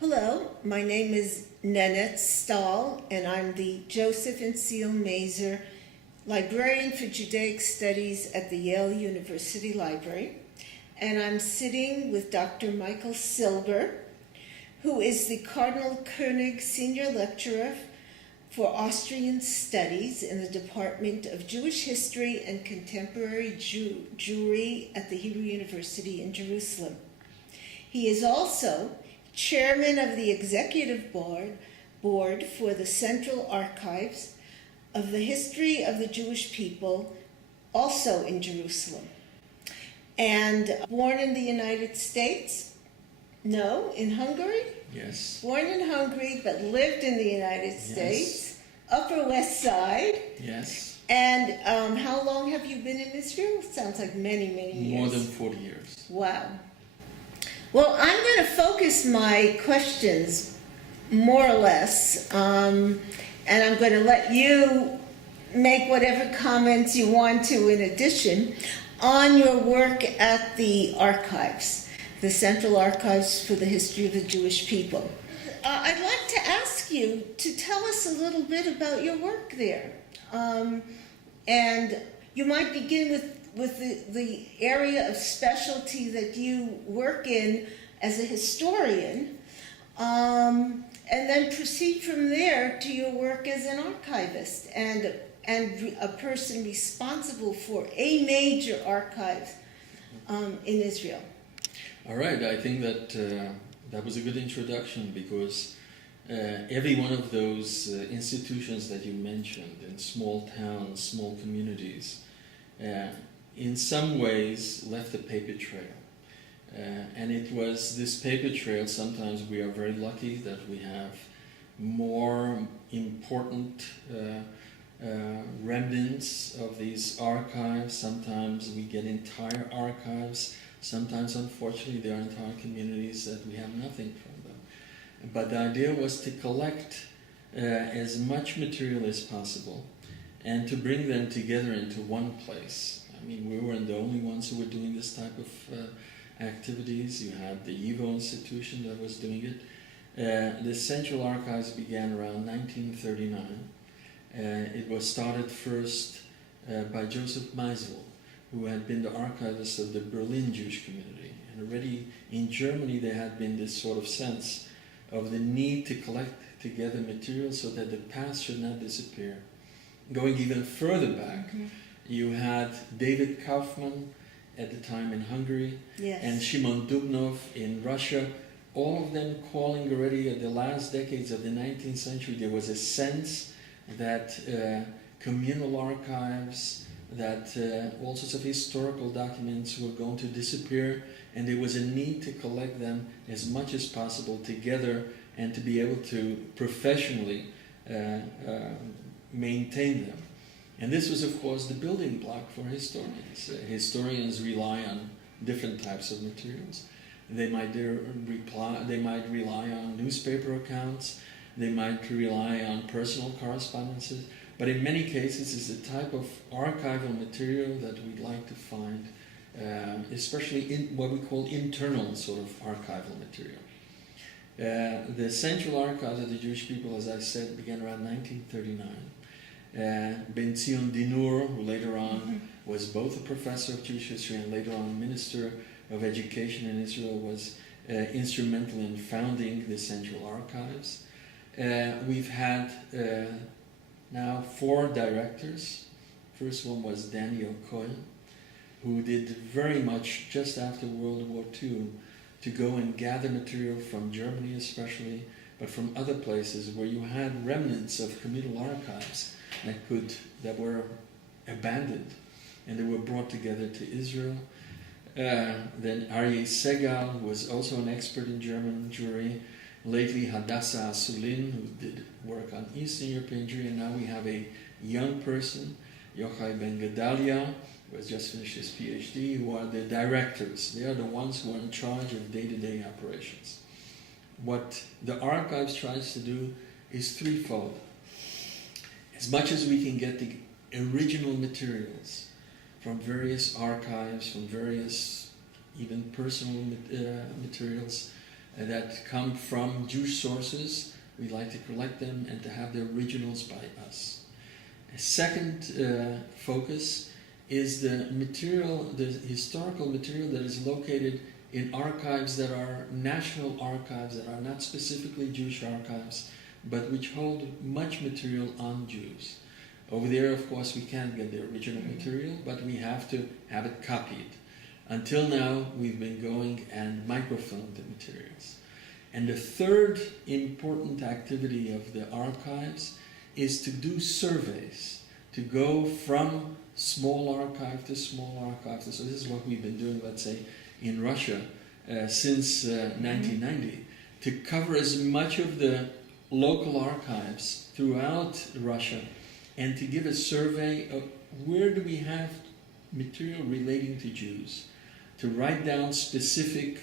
Hello, my name is Nanette Stahl, and I'm the Joseph and Seal Mazer Librarian for Judaic Studies at the Yale University Library. And I'm sitting with Dr. Michael Silber, who is the Cardinal Koenig Senior Lecturer for Austrian Studies in the Department of Jewish History and Contemporary Jewry at the Hebrew University in Jerusalem. He is also Chairman of the Executive Board for the Central Archives of the History of the Jewish People, also in Jerusalem. And born in the United States? No, in Hungary? Yes. Born in Hungary, but lived in the United States, Upper West Side. Yes. And how long have you been in Israel? Sounds like many, many years. More than 40 years. Wow. Well, I'm going to focus my questions more or less, and I'm going to let you make whatever comments you want to in addition on your work at the archives, the Central Archives for the History of the Jewish People. I'd like to ask you to tell us a little bit about your work there. And you might begin with the area of specialty that you work in as a historian, and then proceed from there to your work as an archivist and a person responsible for a major archive in Israel. All right, I think that that was a good introduction because every one of those institutions that you mentioned in small towns, small communities, in some ways left a paper trail. And it was this paper trail, sometimes we are very lucky that we have more important remnants of these archives. Sometimes we get entire archives. Sometimes, unfortunately, there are entire communities that we have nothing from them. But the idea was to collect as much material as possible and to bring them together into one place. I mean, we weren't the only ones who were doing this type of activities. You had the YIVO institution that was doing it. The Central Archives began around 1939. It was started first by Joseph Meisel, who had been the archivist of the Berlin Jewish community. And already in Germany there had been this sort of sense of the need to collect together material so that the past should not disappear. Going even further back, you had David Kaufman at the time in Hungary, and Shimon Dubnov in Russia, all of them calling already at the last decades of the 19th century. There was a sense that communal archives, that all sorts of historical documents were going to disappear, and there was a need to collect them as much as possible together and to be able to professionally maintain them. And this was, of course, the building block for historians. Historians rely on different types of materials. They might rely on newspaper accounts, they might rely on personal correspondences, but in many cases it's the type of archival material that we'd like to find, especially in what we call internal sort of archival material. The Central Archives of the Jewish People, as I said, began around 1939. Ben Zion Dinur, who later on was both a professor of Jewish history and later on Minister of Education in Israel, was instrumental in founding the Central Archives. We've had now 4 directors. First one was Daniel Cohen, who did very much just after World War II to go and gather material from Germany especially, but from other places where you had remnants of communal archives that were abandoned, and they were brought together to Israel. Then Aryeh Segal, who was also an expert in German Jewry. Lately Hadassah Asulin, who did work on Eastern European Jewry, and now we have a young person, Yochai Ben Gedalia, who has just finished his PhD, who are the directors. They are the ones who are in charge of day-to-day operations. What the archives tries to do is threefold. As much as we can get the original materials from various archives, from various even personal materials, that come from Jewish sources. We like to collect them and to have the originals by us. A second focus is the material, the historical material that is located in archives that are national archives, that are not specifically Jewish archives, but which hold much material on Jews. Over there, of course, we can't get the original material, but we have to have it copied. Until now, we've been going and microfilmed the materials. And the third important activity of the archives is to do surveys, to go from small archive to small archive. So this is what we've been doing, let's say, in Russia since 1990, to cover as much of the local archives throughout Russia and to give a survey of where do we have material relating to Jews, to write down specific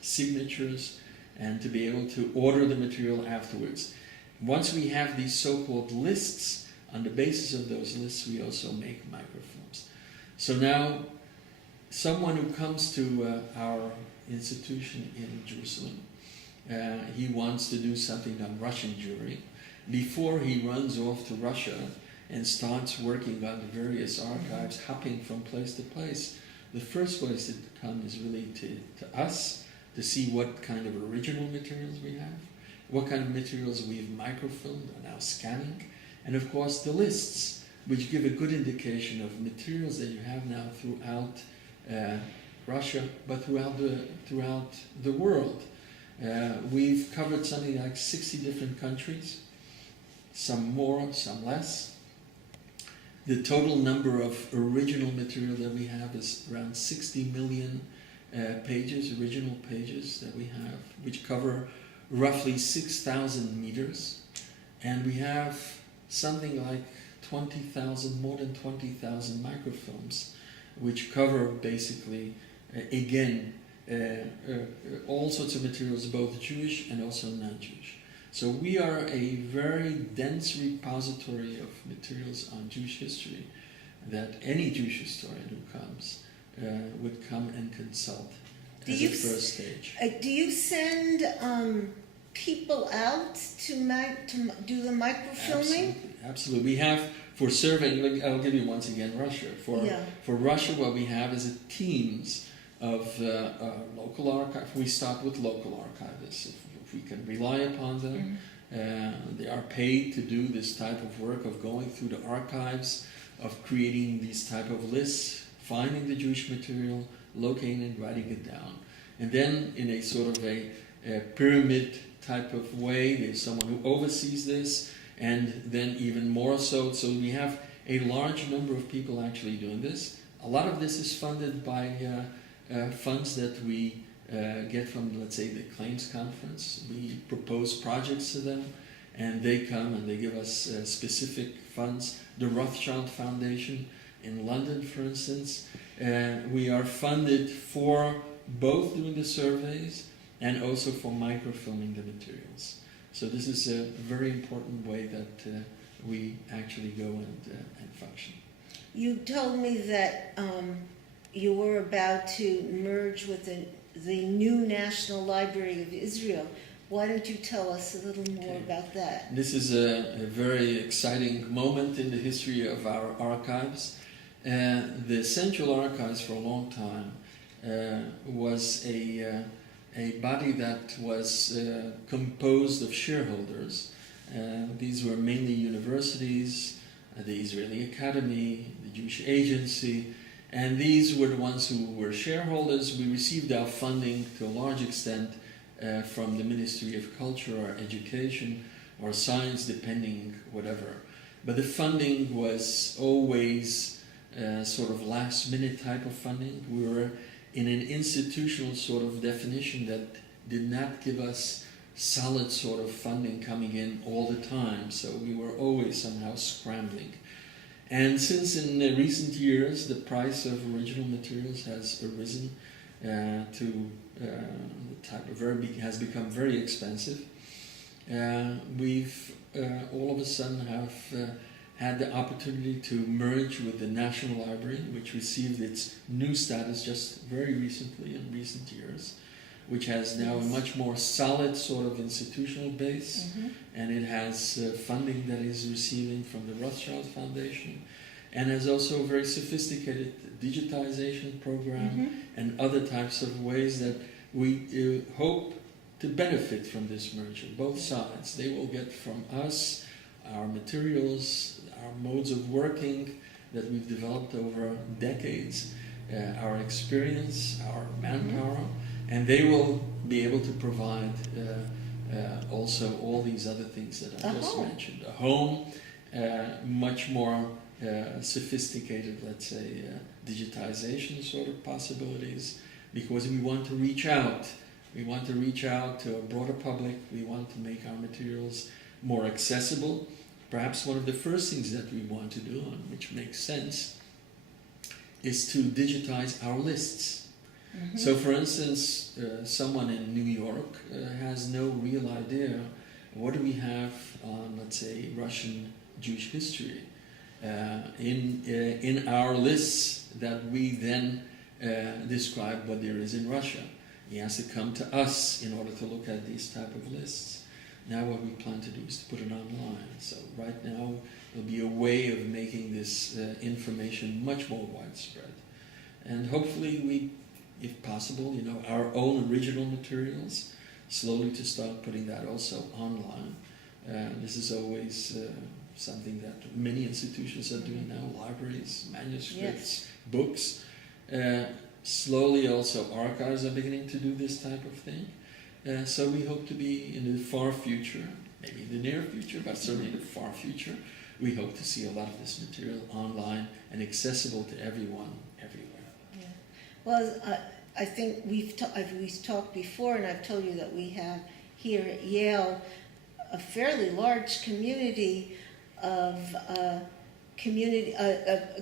signatures and to be able to order the material afterwards. Once we have these so-called lists, on the basis of those lists we also make microfilms. So now someone who comes to our institution in Jerusalem, he wants to do something on Russian Jewry. Before he runs off to Russia and starts working on the various archives, hopping from place to place, the first place to come is really to us, to see what kind of original materials we have, what kind of materials we've microfilmed, are now scanning, and of course the lists, which give a good indication of materials that you have now throughout Russia, but throughout the world. We've covered something like 60 different countries, some more, some less. The total number of original material that we have is around 60 million pages, original pages that we have, which cover roughly 6,000 meters. And we have something like 20,000, more than 20,000 microfilms, which cover basically, again, all sorts of materials, both Jewish and also non-Jewish. So we are a very dense repository of materials on Jewish history that any Jewish historian who comes would come and consult as a first stage. Do you send people out to do the microfilming? Absolutely. We have, for surveying, I'll give you once again Russia. For Russia, what we have is teams of local archive. We start with local archivists. If we can rely upon them, they are paid to do this type of work of going through the archives, of creating these type of lists, finding the Jewish material, locating it, writing it down. And then in a sort of a pyramid type of way, there's someone who oversees this, and then even more so. So we have a large number of people actually doing this. A lot of this is funded by funds that we get from, let's say, the Claims Conference. We propose projects to them, and they come and they give us specific funds. The Rothschild Foundation in London, for instance, we are funded for both doing the surveys and also for microfilming the materials. So this is a very important way that we actually go and function. You told me that you were about to merge with the new National Library of Israel. Why don't you tell us a little more about that? This is a very exciting moment in the history of our archives. The Central Archives for a long time was a body that was composed of shareholders. These were mainly universities, the Israeli Academy, the Jewish Agency, and these were the ones who were shareholders. We received our funding to a large extent from the Ministry of Culture or Education or Science, depending whatever. But the funding was always sort of last-minute type of funding. We were in an institutional sort of definition that did not give us solid sort of funding coming in all the time, so we were always somehow scrambling. And since in the recent years the price of original materials has arisen to the type of has become very expensive, we've all of a sudden have had the opportunity to merge with the National Library, which received its new status just very recently, in recent years. which has now a Yes. much more solid sort of institutional base, and it has funding that is receiving from the Rothschild Foundation, and has also a very sophisticated digitization program and other types of ways that we hope to benefit from this merger. Both sides, they will get from us our materials, our modes of working that we've developed over decades, our experience, our manpower, and they will be able to provide also all these other things that I just mentioned. A home, much more sophisticated, let's say, digitization sort of possibilities, because we want to reach out. We want to reach out to a broader public. We want to make our materials more accessible. Perhaps one of the first things that we want to do, and which makes sense, is to digitize our lists. So, for instance, someone in New York has no real idea what do we have on, let's say, Russian Jewish history in our lists that we then describe what there is in Russia. He has to come to us in order to look at these type of lists. Now what we plan to do is to put it online. So right now there'll be a way of making this information much more widespread. And hopefully we, if possible, our own original materials, slowly to start putting that also online. This is always something that many institutions are doing now, libraries, manuscripts, books. Slowly also archives are beginning to do this type of thing. So we hope to be in the far future, maybe in the near future, but certainly in the far future, we hope to see a lot of this material online and accessible to everyone, everywhere. Yeah. Well, I think we've talked before, and I've told you that we have here at Yale a fairly large community of a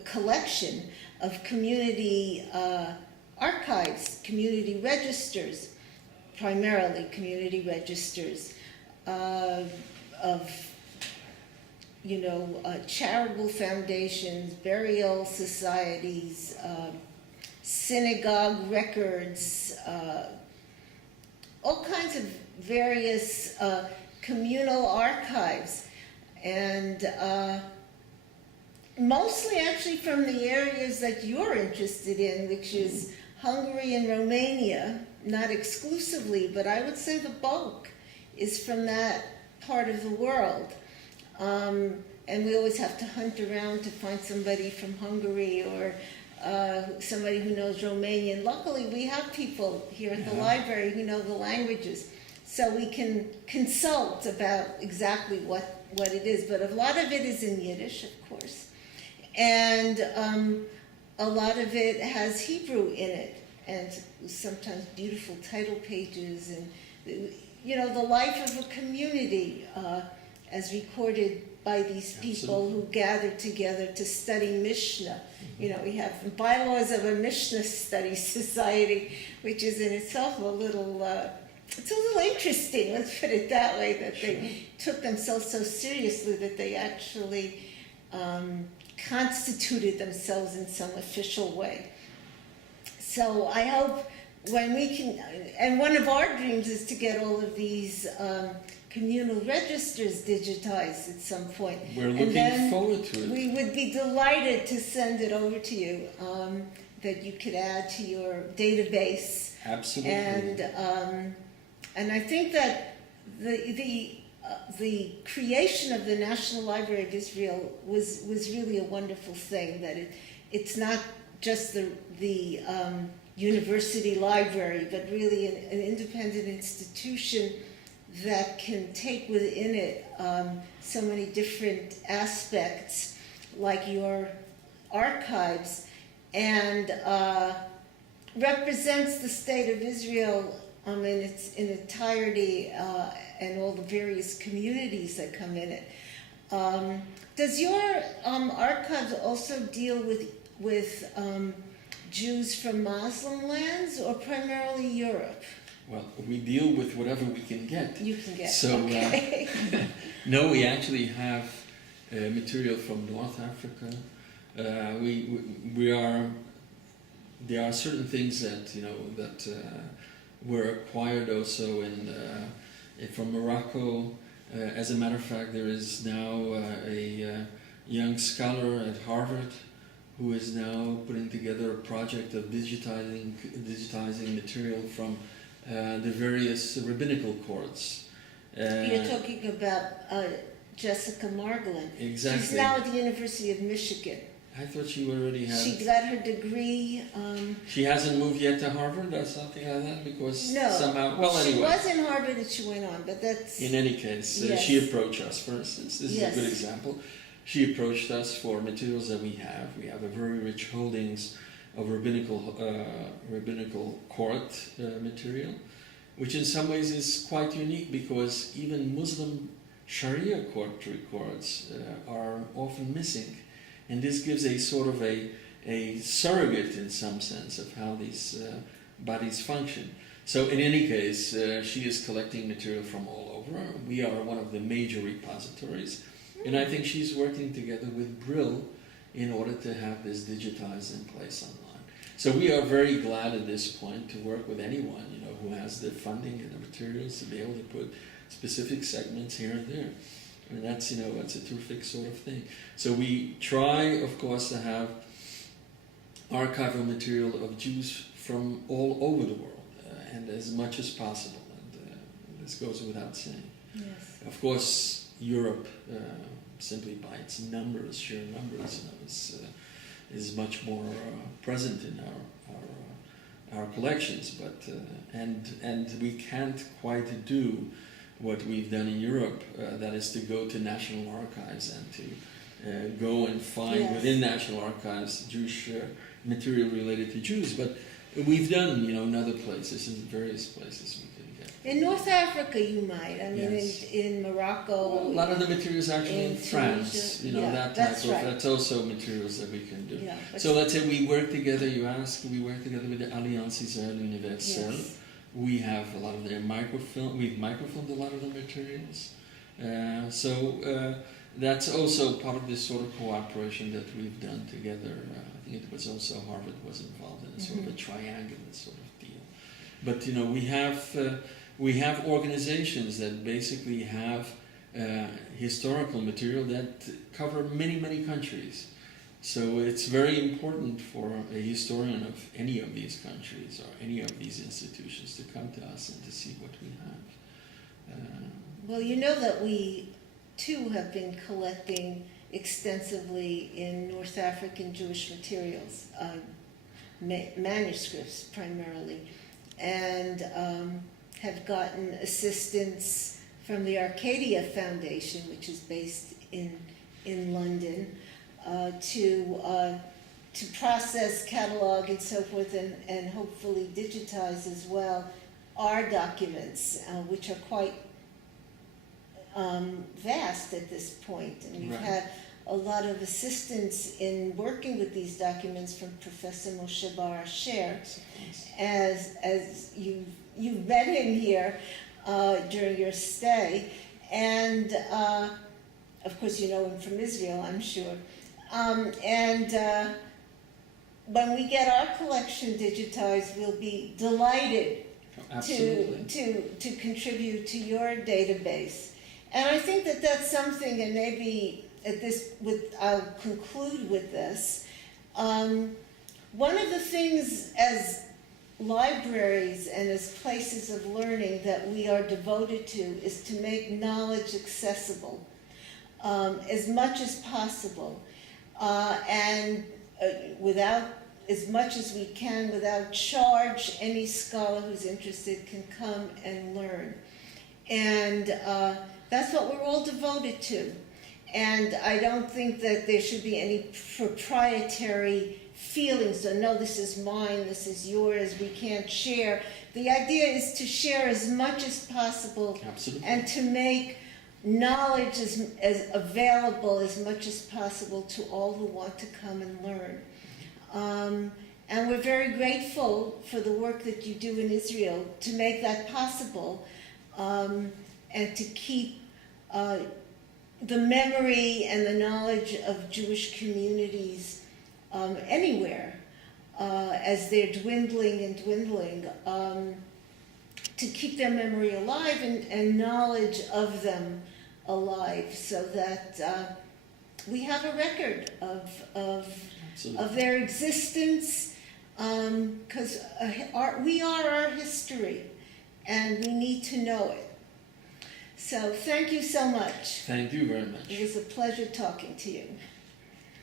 collection of community archives, community registers, primarily community registers of charitable foundations, burial societies, synagogue records, all kinds of various communal archives, and mostly actually from the areas that you're interested in, which is Hungary and Romania, not exclusively, but I would say the bulk is from that part of the world. And we always have to hunt around to find somebody from Hungary or somebody who knows Romanian. Luckily, we have people here at the library who know the languages, so we can consult about exactly what it is. But a lot of it is in Yiddish, of course. And a lot of it has Hebrew in it, and sometimes beautiful title pages, and the life of a community as recorded by these people who gathered together to study Mishnah. We have bylaws of a Mishnah study society, which is in itself it's a little interesting, let's put it that way, that they took themselves so seriously that they actually constituted themselves in some official way. So I hope when we can, and one of our dreams is to get all of these communal registers digitized at some point. We're looking forward to it. We would be delighted to send it over to you, that you could add to your database. Absolutely. And I think that the creation of the National Library of Israel was really a wonderful thing. That it's not just the university library, but really an independent institution that can take within it so many different aspects, like your archives, and represents the state of Israel in its entirety, and all the various communities that come in it. Does your archives also deal with Jews from Muslim lands, or primarily Europe? Well, we deal with whatever we can get. You can get. So, okay. No, we actually have material from North Africa. There are certain things that were acquired also from Morocco. As a matter of fact, there is now a young scholar at Harvard who is now putting together a project of digitizing material from the various rabbinical courts. You're talking about Jessica Margolin. Exactly. She's now at the University of Michigan. I thought you already had. She got her degree. She hasn't moved yet to Harvard or something like that because No. somehow. Well, anyway. She was in Harvard and she went on, but that's. In any case, Yes. she approached us, for instance. This Yes. is a good example. She approached us for materials that we have. We have a very rich holdings of rabbinical court material, which in some ways is quite unique because even Muslim Sharia court records are often missing. And this gives a sort of a surrogate, in some sense, of how these bodies function. So in any case, she is collecting material from all over. We are one of the major repositories. And I think she's working together with Brill in order to have this digitized in place online. So we are very glad at this point to work with anyone, who has the funding and the materials to be able to put specific segments here and there. And that's a terrific sort of thing. So we try, of course, to have archival material of Jews from all over the world, and as much as possible. And this goes without saying. Yes. Of course, Europe, simply by its numbers, sheer numbers, is much more present in our collections. But and we can't quite do what we've done in Europe, that is to go to national archives and to go and find Yes. within national archives Jewish material related to Jews. But we've done, in other places, in various places we can get. In North Africa, you might. I mean, Yes. in Morocco. Well, a lot of the materials actually in in France, Tunisia. Yeah, that type that's of, right. that's also materials that we can do. Yeah, but- So let's say we work together, we work together with the Alliance Israël Universelle. Yes. We have a lot of their we've microfilmed a lot of the materials. That's also part of this sort of cooperation that we've done together. I think it was also Harvard was involved in a sort of a triangular sort of deal. But we have organizations that basically have historical material that cover many, many countries. So it's very important for a historian of any of these countries or any of these institutions to come to us and to see what we have. Well, you know that we, too, have been collecting extensively in North African Jewish materials, manuscripts primarily, and have gotten assistance from the Arcadia Foundation, which is based in London, to process, catalog, and so forth, and hopefully digitize as well our documents, which are quite vast at this point. And we've Right. had a lot of assistance in working with these documents from Professor Moshe Bar Asher, as you've met him here during your stay, and of course you know him from Israel, I'm sure. When we get our collection digitized, we'll be delighted to contribute to your database. And I think that that's something, and maybe I'll conclude with this. One of the things as libraries and as places of learning that we are devoted to is to make knowledge accessible as much as possible, and without, as much as we can, without charge. Any scholar who's interested can come and learn. And that's what we're all devoted to. And I don't think that there should be any proprietary feelings, so no, this is mine, this is yours, we can't share. The idea is to share as much as possible. Absolutely. And to make knowledge as available as much as possible to all who want to come and learn. And we're very grateful for the work that you do in Israel to make that possible, and to keep the memory and the knowledge of Jewish communities anywhere, as they're dwindling and dwindling. to keep their memory alive and knowledge of them alive, so that we have a record Absolutely. of their existence, because we are our history, and we need to know it. So thank you so much. Thank you very much. It was a pleasure talking to you.